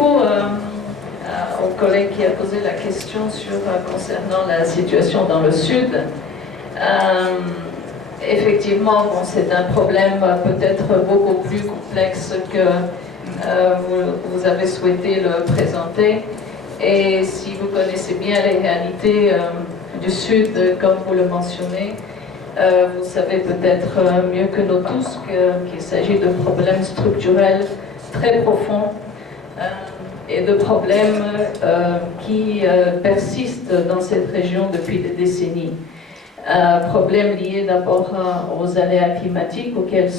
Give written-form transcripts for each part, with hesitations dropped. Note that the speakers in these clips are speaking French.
beaucoup au collègue qui a posé la question concernant la situation dans le Sud. Effectivement, bon, c'est un problème peut-être beaucoup plus complexe que vous avez souhaité le présenter. Et si vous connaissez bien les réalités du Sud, comme vous le mentionnez, vous savez peut-être mieux que nous tous qu'il s'agit de problèmes structurels très profonds et de problèmes qui persistent dans cette région depuis des décennies. Problèmes liés d'abord aux aléas climatiques auxquels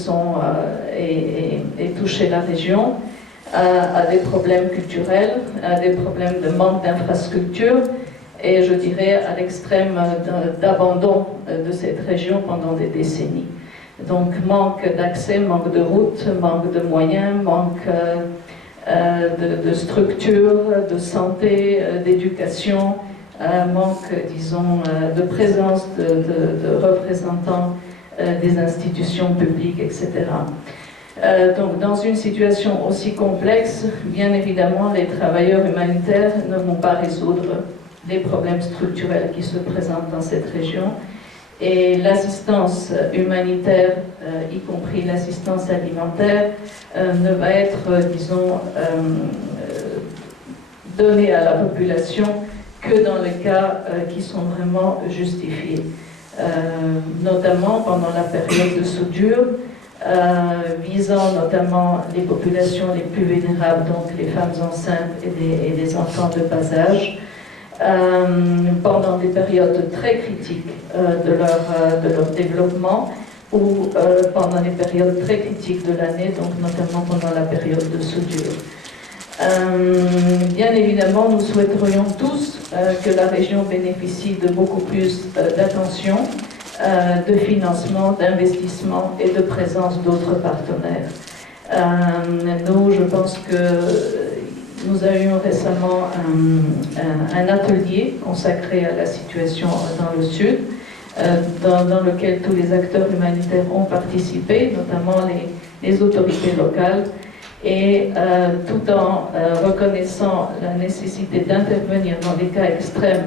est touchée la région, à des problèmes culturels, à des problèmes de manque d'infrastructures et je dirais à l'extrême d'abandon de cette région pendant des décennies. Donc manque d'accès, manque de routes, manque de moyens, manque de structures, de santé, d'éducation, manque, disons, de présence de représentants des institutions publiques, etc. Donc, dans une situation aussi complexe, bien évidemment, les travailleurs humanitaires ne vont pas résoudre les problèmes structurels qui se présentent dans cette région. Et l'assistance humanitaire, y compris l'assistance alimentaire, ne va être, disons, donnée à la population que dans les cas qui sont vraiment justifiés. Notamment pendant la période de soudure, visant notamment les populations les plus vulnérables, donc les femmes enceintes et des enfants de bas âge, pendant des périodes très critiques de leur développement ou pendant les périodes très critiques de l'année, donc notamment pendant la période de soudure. Bien évidemment, nous souhaiterions tous que la région bénéficie de beaucoup plus d'attention, de financement, d'investissement et de présence d'autres partenaires. Nous, je pense que nous avions récemment un atelier consacré à la situation dans le Sud, dans lequel tous les acteurs humanitaires ont participé, notamment les autorités locales, et tout en reconnaissant la nécessité d'intervenir dans des cas extrêmes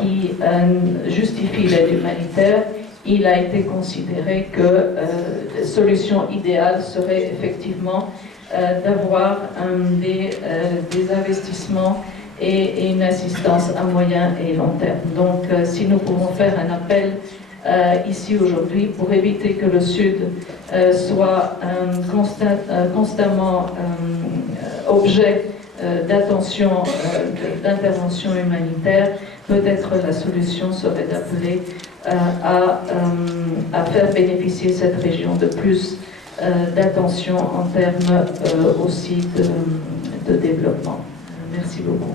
qui justifient l'aide humanitaire, il a été considéré que la solution idéale serait effectivement d'avoir des investissements et une assistance à moyen et long terme. Donc si nous pouvons faire un appel ici aujourd'hui pour éviter que le Sud soit constamment objet d'attention, d'intervention humanitaire, peut-être la solution serait d'appeler à faire bénéficier cette région de plus d'attention en termes aussi de développement. Merci beaucoup.